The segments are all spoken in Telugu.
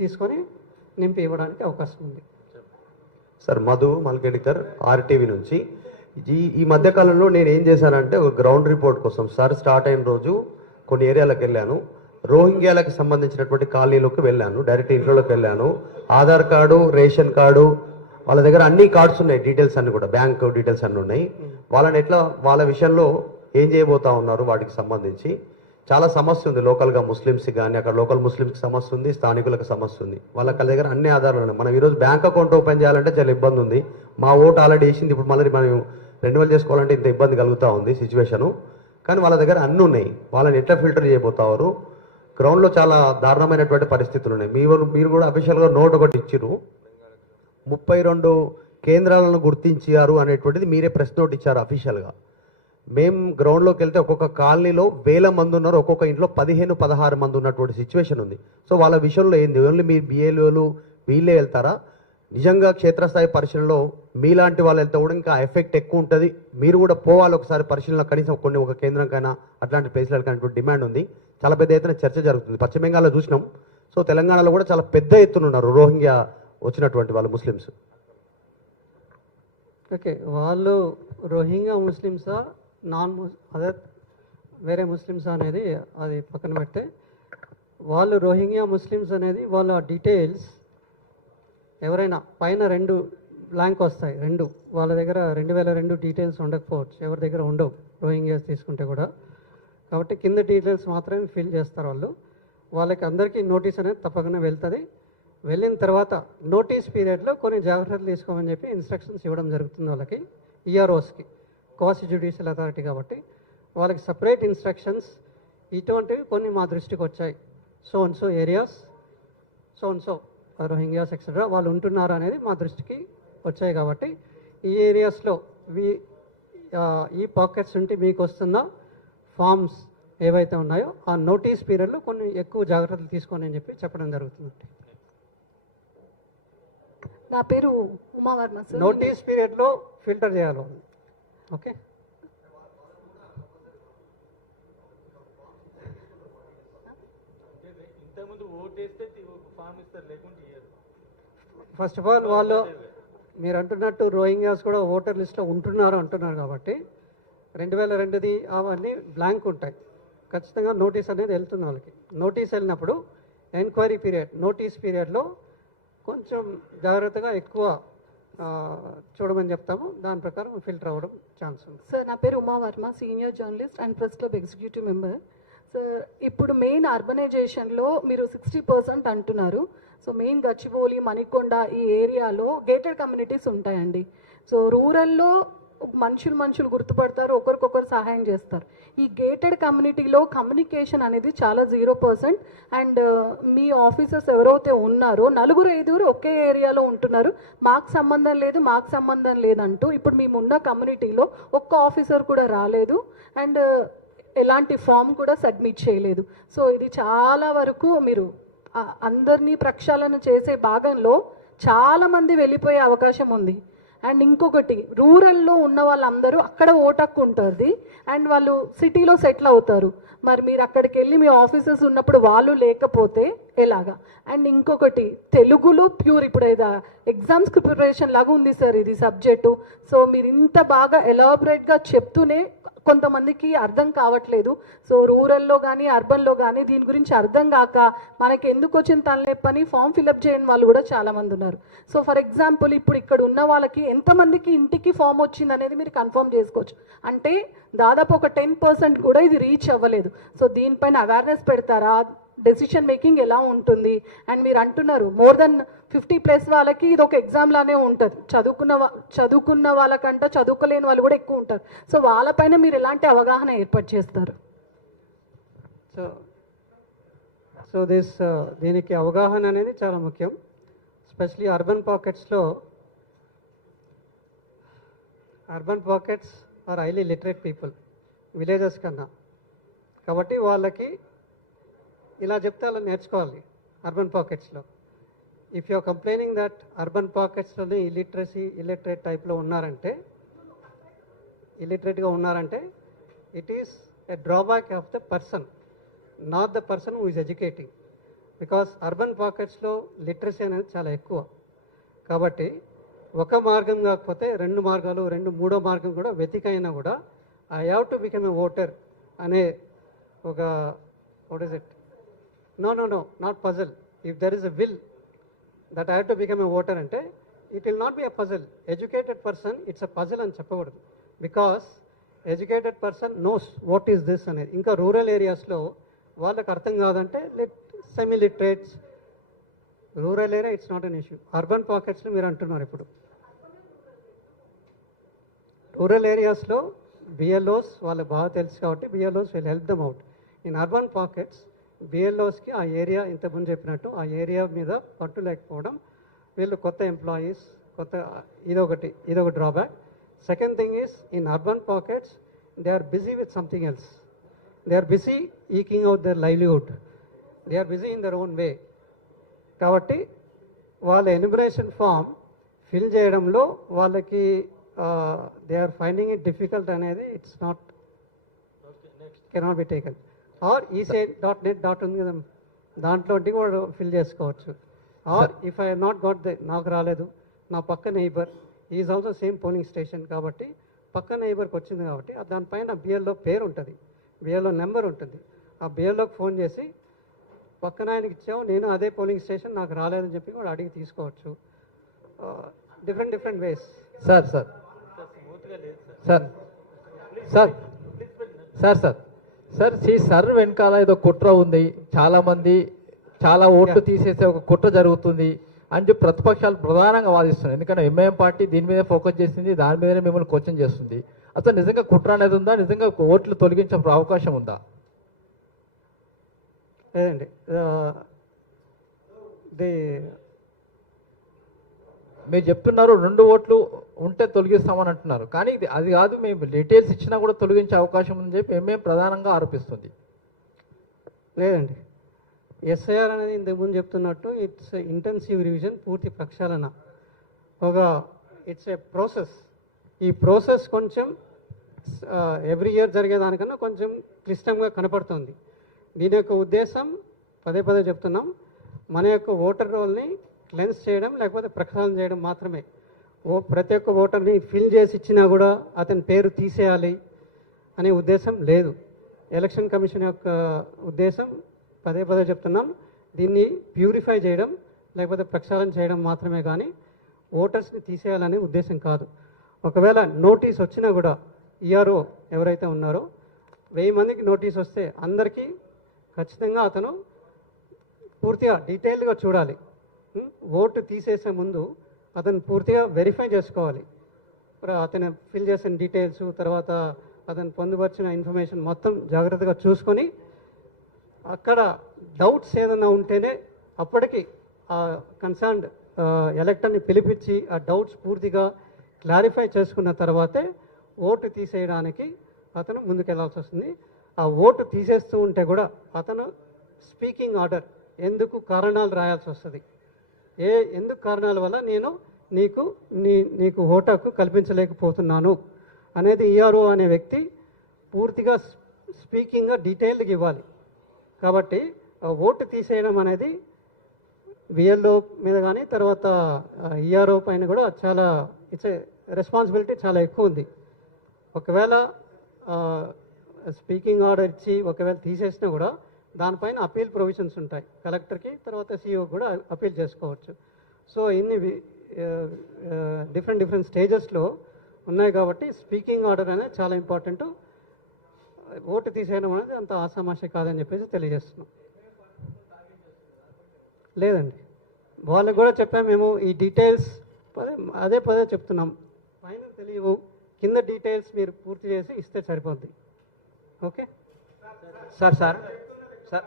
తీసుకొని నింపి ఇవ్వడానికి అవకాశం ఉంది. సార్ మధు మల్కేడికర్ ఆర్టీవీ నుంచి. ఈ మధ్య కాలంలో నేను ఏం చేశానంటే ఒక గ్రౌండ్ రిపోర్ట్ కోసం సార్ స్టార్ట్ అయిన రోజు కొన్ని ఏరియాలకు వెళ్ళాను. రోహింగ్యాలకు సంబంధించినటువంటి కాలనీలోకి వెళ్ళాను, డైరెక్ట్ ఇంట్లోకి వెళ్ళాను. ఆధార్ కార్డు, రేషన్ కార్డు, వాళ్ళ దగ్గర అన్ని కార్డ్స్ ఉన్నాయి, డీటెయిల్స్ అన్ని కూడా, బ్యాంక్ డీటెయిల్స్ అన్ని ఉన్నాయి. వాళ్ళని ఎట్లా వాళ్ళ విషయంలో ఏం చేయబోతా ఉన్నారు వాటికి సంబంధించి చాలా సమస్య ఉంది. లోకల్గా ముస్లిమ్స్కి కానీ అక్కడ లోకల్ ముస్లిమ్స్కి సమస్య ఉంది, స్థానికులకు సమస్య ఉంది. వాళ్ళ దగ్గర అన్ని ఆధారాలు ఉన్నాయి. మనం ఈరోజు బ్యాంక్ అకౌంట్ ఓపెన్ చేయాలంటే చాలా ఇబ్బంది ఉంది. మా ఓటు ఆల్రెడీ వేసింది, ఇప్పుడు మళ్ళీ మనం రెన్యువల్ చేసుకోవాలంటే ఇంత ఇబ్బంది కలుగుతూ ఉంది సిచ్యువేషను. కానీ వాళ్ళ దగ్గర అన్నీ ఉన్నాయి. వాళ్ళని ఎట్లా ఫిల్టర్ చేయబోతారు? గ్రౌండ్లో చాలా దారుణమైనటువంటి పరిస్థితులు ఉన్నాయి. మీరు కూడా అఫీషియల్గా నోట్ ఒకటి ఇచ్చిరు, 32 కేంద్రాలను గుర్తించారు అనేటువంటిది మీరే ప్రెస్ నోట్ ఇచ్చారు అఫీషియల్గా. మేము గ్రౌండ్లోకి వెళ్తే ఒక్కొక్క కాలనీలో 1000 మంది ఉన్నారు, ఒక్కొక్క ఇంట్లో 15-16 మంది ఉన్నటువంటి సిచ్యువేషన్ ఉంది. సో వాళ్ళ విషయంలో ఏంది, ఓన్లీ మీ బిఏలు వీళ్ళే వెళ్తారా? నిజంగా క్షేత్రస్థాయి పరిశీలనలో మీలాంటి వాళ్ళు వెళ్తే కూడా ఇంకా ఎఫెక్ట్ ఎక్కువ ఉంటుంది. మీరు కూడా పోవాలి ఒకసారి పరిశీలన, కనీసం ఒక కేంద్రంకైనా అట్లాంటి ప్లేస్లకు అనేటువంటి డిమాండ్ ఉంది. చాలా పెద్ద ఎత్తున చర్చ జరుగుతుంది. పశ్చిమ బెంగాల్లో చూసినాం. సో తెలంగాణలో కూడా చాలా పెద్ద ఎత్తున ఉన్నారు రోహింగ్యా వచ్చినటువంటి వాళ్ళు ముస్లిమ్స్. ఓకే, వాళ్ళు రోహింగ్యా ముస్లిమ్సా అదే వేరే ముస్లిమ్స్ అనేది అది పక్కన పెడితే, వాళ్ళు రోహింగ్యా ముస్లిమ్స్ అనేది వాళ్ళ డీటెయిల్స్ ఎవరైనా పైన 2 బ్లాంక్ వస్తాయి, వాళ్ళ దగ్గర 2002 డీటెయిల్స్ ఉండకపోవచ్చు, ఎవరి దగ్గర ఉండవు రోహింగ్యాస్ తీసుకుంటే కూడా. కాబట్టి కింద డీటెయిల్స్ మాత్రమే ఫిల్ చేస్తారు వాళ్ళు. వాళ్ళకి అందరికీ నోటీస్ అనేది తప్పకుండా వెళ్తుంది. వెళ్ళిన తర్వాత నోటీస్ పీరియడ్లో కొన్ని జాగ్రత్తలు తీసుకోమని చెప్పి ఇన్స్ట్రక్షన్స్ ఇవ్వడం జరుగుతుంది వాళ్ళకి, ఈఆర్ఓస్కి, క్వాసి జ్యుడిషియల్ అథారిటీ కాబట్టి వాళ్ళకి సపరేట్ ఇన్స్ట్రక్షన్స్. ఇటువంటివి కొన్ని మా దృష్టికి వచ్చాయి. So and so areas, so and so Rohingyas etcetera వాళ్ళు ఉంటున్నారు అనేది మా దృష్టికి వచ్చాయి. కాబట్టి ఈ ఏరియాస్లో ఈ పాకెట్స్ ఉంటే మీకు వస్తున్న ఫామ్స్ ఏవైతే ఉన్నాయో ఆ నోటీస్ పీరియడ్లో కొన్ని ఎక్కువ జాగ్రత్తలు తీసుకోండి అని చెప్పి చెప్పడం జరుగుతుంది. నా పేరు ఉమావర్మ సార్. నోటీస్ పీరియడ్లో ఫిల్టర్ చేయాలి. ఓకే, ఫస్ట్ ఆఫ్ ఆల్ వాళ్ళు మీరు అంటున్నట్టు రోహింగ్యాస్ కూడా ఓటర్ లిస్ట్లో ఉంటున్నారు అంటున్నారు కాబట్టి 2002ది అవన్నీ బ్లాంక్ ఉంటాయి. ఖచ్చితంగా నోటీస్ అనేది వెళ్తుంది వాళ్ళకి. నోటీస్ వెళ్ళినప్పుడు ఎంక్వైరీ పీరియడ్, నోటీస్ పీరియడ్లో కొంచెం జాగ్రత్తగా ఎక్కువ చూడమని చెప్తాము. దాని ప్రకారం ఫిల్టర్ అవ్వడం ఛాన్స్ ఉంది. సార్ నా పేరు Uma Varma, senior journalist and press club executive member. Sir ఇప్పుడు మెయిన్ అర్బనైజేషన్లో మీరు 60% అంటున్నారు. సో మెయిన్ గచ్చిబౌలి, మణికొండ ఈ ఏరియాలో గేటెడ్ కమ్యూనిటీస్ ఉంటాయండి. సో రూరల్లో మనుషులు గుర్తుపడతారు, ఒకరికొకరు సహాయం చేస్తారు. ఈ గేటెడ్ కమ్యూనిటీలో కమ్యూనికేషన్ అనేది చాలా 0%. అండ్ మీ ఆఫీసర్స్ ఎవరైతే ఉన్నారో 4-5 ఒకే ఏరియాలో ఉంటున్నారు, మాకు సంబంధం లేదంటూ ఇప్పుడు మేమున్న కమ్యూనిటీలో ఒక్క ఆఫీసర్ కూడా రాలేదు అండ్ ఎలాంటి ఫామ్ కూడా సబ్మిట్ చేయలేదు. సో ఇది చాలా వరకు మీరు అందరినీ ప్రక్షాళన చేసే భాగంలో చాలామంది వెళ్ళిపోయే అవకాశం ఉంది. అండ్ ఇంకొకటి, రూరల్లో ఉన్న వాళ్ళందరూ అక్కడ ఓటక్కు ఉంటుంది అండ్ వాళ్ళు సిటీలో సెటిల్ అవుతారు. మరి మీరు అక్కడికి వెళ్ళి మీ ఆఫీసర్స్ ఉన్నప్పుడు వాళ్ళు లేకపోతే ఎలాగా? అండ్ ఇంకొకటి, తెలుగులో ప్యూర్ ఇప్పుడు ఎగ్జామ్స్ ప్రిపరేషన్ లాగా ఉంది సార్ ఇది సబ్జెక్టు. సో మీరు ఇంత బాగా ఎలాబరేట్గా చెప్తూనే కొంతమందికి అర్థం కావట్లేదు. సో రూరల్లో కానీ అర్బన్లో కానీ దీని గురించి అర్థం కాక మనకి ఎందుకు వచ్చిన తలనొప్పని ఫామ్ ఫిలప్ చేయని వాళ్ళు కూడా చాలామంది ఉన్నారు. సో ఫర్ ఎగ్జాంపుల్ ఇప్పుడు ఇక్కడ ఉన్న వాళ్ళకి ఎంతమందికి ఇంటికి ఫామ్ వచ్చింది అనేది మీరు కన్ఫర్మ్ చేసుకోవచ్చు. అంటే దాదాపు ఒక 10% కూడా ఇది రీచ్ అవ్వలేదు. సో దీనిపైన అవేర్నెస్ పెడతారా? డెసిషన్ మేకింగ్ ఎలా ఉంటుంది? అండ్ మీరు అంటున్నారు మోర్ దెన్ 50+ వాళ్ళకి ఇది ఒక ఎగ్జామ్ లానే ఉంటుంది. చదువుకున్న వాళ్ళకంటే చదువుకోలేని వాళ్ళు కూడా ఎక్కువ ఉంటారు. సో వాళ్ళపైన మీరు ఎలాంటి అవగాహన ఏర్పాటు చేస్తారు? సో దీనికి అవగాహన అనేది చాలా ముఖ్యం. Especially urban pockets are highly literate people villages కన్నా. కాబట్టి వాళ్ళకి ఇలా చెప్తే అలా నేర్చుకోవాలి. అర్బన్ పాకెట్స్లో if you are complaining that urban పాకెట్స్లోనే ఇల్లిటరేట్ టైప్లో ఉన్నారంటే, ఇల్లిటరేట్గా ఉన్నారంటే it is a drawback of the person, not the person who is educating. Because urban పాకెట్స్లో లిటరసీ అనేది చాలా ఎక్కువ. కాబట్టి ఒక మార్గం కాకపోతే రెండు మార్గాలు, మూడో మార్గం కూడా వెతికైనా కూడా I have to become a voter అనే ఒక what is it no not puzzle. If there is a will that I have to become a voter అంటే it will not be a puzzle. Educated person it's a puzzle అని చెప్పకూడదు. Because educated person knows what is this అనేది. ఇంకా రూరల్ ఏరియాస్లో వాళ్ళకి అర్థం కాదంటే semi literates, rural area it's not an issue. Urban పాకెట్స్లో మీరు అంటున్నారు ఇప్పుడు రూరల్ ఏరియాస్లో బిఎల్ఓస్ వాళ్ళకి బాగా తెలుసు కాబట్టి BLOs will help them out. In urban pockets బిఎల్ఓస్కి ఆ ఏరియా ఇంతకుముందు చెప్పినట్టు ఆ ఏరియా మీద పట్టు లేకపోవడం, వీళ్ళు కొత్త ఎంప్లాయీస్ ఇదొక drawback. Second thing is in urban pockets they are busy with something else. They are busy eking out their livelihood. They are busy in their own way. కాబట్టి వాళ్ళ ఎన్యుమరేషన్ ఫామ్ ఫిల్ చేయడంలో వాళ్ళకి they are finding it difficult అనేది it's not cannot be taken. Or ఈసే.net ఉంది కదా, దాంట్లో కూడా ఫిల్ చేసుకోవచ్చు. Or if I not got నాకు రాలేదు, నా పక్క neighbour is also same polling station కాబట్టి పక్క నైబర్కి వచ్చింది కాబట్టి దానిపైన బిఎల్ఓ పేరు ఉంటుంది, బిఎల్ఓ నెంబర్ ఉంటుంది. ఆ బిఎల్ఓకి ఫోన్ చేసి పక్కన ఆయనకి ఇచ్చావు, నేను అదే పోలింగ్ స్టేషన్ నాకు రాలేదని చెప్పి కూడా అడిగి తీసుకోవచ్చు. Different ways. Sir sir sir sir sir sir sir sir వెనకాల ఏదో కుట్ర ఉంది, చాలా ఓట్లు తీసేసే ఒక కుట్ర జరుగుతుంది అని చెప్పి ప్రతిపక్షాలు ప్రధానంగా వాదిస్తున్నాయి. ఎందుకంటే ఎంఐఎం పార్టీ దీని మీద ఫోకస్ చేసింది, దాని మీదనే మిమ్మల్ని క్వశ్చన్ చేస్తుంది. అసలు నిజంగా కుట్ర అనేది ఉందా? నిజంగా ఓట్లు తొలగించే అవకాశం ఉందా? లేదండి. మీరు చెప్తున్నారు 2 ఓట్లు ఉంటే తొలగిస్తామని అంటున్నారు, కానీ అది కాదు, మేము డీటెయిల్స్ ఇచ్చినా కూడా తొలగించే అవకాశం ఉందని చెప్పి ఎంఏం ప్రధానంగా ఆరోపిస్తుంది. లేదండి, ఎస్ఐఆర్ అనేది ఇంతకుముందు చెప్తున్నట్టు ఇట్స్ ఇంటెన్సివ్ రివిజన్, పూర్తి ప్రక్షాళన. It's a process. ఈ ప్రాసెస్ కొంచెం ఎవ్రీ ఇయర్ జరిగేదానికన్నా కొంచెం క్లిష్టంగా కనపడుతుంది. దీని యొక్క ఉద్దేశం పదే చెప్తున్నాం, మన యొక్క ఓటర్ రోల్ని క్లెన్స్ చేయడం లేకపోతే ప్రక్షాళన చేయడం మాత్రమే. ప్రతి ఒక్క ఓటర్ని ఫిల్ చేసి ఇచ్చినా కూడా అతని పేరు తీసేయాలి అనే ఉద్దేశం లేదు. ఎలక్షన్ కమిషన్ యొక్క ఉద్దేశం పదే చెప్తున్నాం, దీన్ని ప్యూరిఫై చేయడం లేకపోతే ప్రక్షాళన చేయడం మాత్రమే, కానీ ఓటర్స్ని తీసేయాలనే ఉద్దేశం కాదు. ఒకవేళ నోటీస్ వచ్చినా కూడా ఈఆర్ఓ ఎవరైతే ఉన్నారో 1000 మందికి నోటీస్ వస్తే అందరికీ ఖచ్చితంగా అతను పూర్తిగా డీటెయిల్డ్గా చూడాలి. ఓటు తీసేసే ముందు అతను పూర్తిగా వెరిఫై చేసుకోవాలి. అతను ఫిల్ చేసిన డీటెయిల్స్, తర్వాత అతను పొందుపరిచిన ఇన్ఫర్మేషన్ మొత్తం జాగ్రత్తగా చూసుకొని అక్కడ డౌట్స్ ఏదైనా ఉంటేనే అప్పటికి ఆ కన్సర్న్డ్ ఎలక్టర్ని పిలిపించి ఆ డౌట్స్ పూర్తిగా క్లారిఫై చేసుకున్న తర్వాతే ఓటు తీసేయడానికి అతను ముందుకెళ్లాల్సి వస్తుంది. ఆ ఓటు తీసేస్తూ ఉంటే కూడా అతను స్పీకింగ్ ఆర్డర్ ఎందుకు కారణాలు రాయాల్సి వస్తుంది. ఎందుకు కారణాల వల్ల నేను నీకు ఓటు హక్కు కల్పించలేకపోతున్నాను అనేది ఈఆర్ఓ అనే వ్యక్తి పూర్తిగా స్పీకింగ్గా డీటెయిల్డ్గా ఇవ్వాలి. కాబట్టి ఓటు తీసేయడం అనేది బిఎల్ఓ మీద కానీ తర్వాత ఈఆర్ఓ పైన కూడా చాలా ఇట్స్ రెస్పాన్సిబిలిటీ చాలా ఎక్కువ ఉంది. ఒకవేళ స్పీకింగ్ ఆర్డర్ ఇచ్చి ఒకవేళ తీసేసినా కూడా దానిపైన అపీల్ ప్రొవిజన్స్ ఉంటాయి. కలెక్టర్కి తర్వాత సిఇఓ కూడా అపీల్ చేసుకోవచ్చు. సో ఇన్ని డిఫరెంట్ స్టేజెస్లో ఉన్నాయి కాబట్టి స్పీకింగ్ ఆర్డర్ అనేది చాలా ఇంపార్టెంట్. ఓటు తీసేయడం అనేది అంత ఆసామాషి కాదని చెప్పేసి తెలియజేస్తున్నాం. లేదండి, వాళ్ళకు కూడా చెప్పాము మేము, ఈ డీటెయిల్స్ పదే చెప్తున్నాం, పైన తెలియవు, కింద డీటెయిల్స్ మీరు పూర్తి చేసి ఇస్తే సరిపోద్ది. ఓకే సార్ సార్ సార్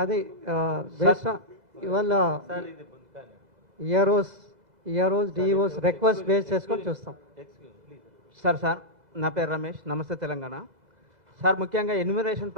అది ఇవాళ ఈఆర్ఓస్ డిఈఓస్ రిక్వెస్ట్ బేస్ చేసుకొని చూస్తాం. సార్ నా పేరు రమేష్, నమస్తే తెలంగాణ. సార్ ముఖ్యంగా ఎన్యూమరేషన్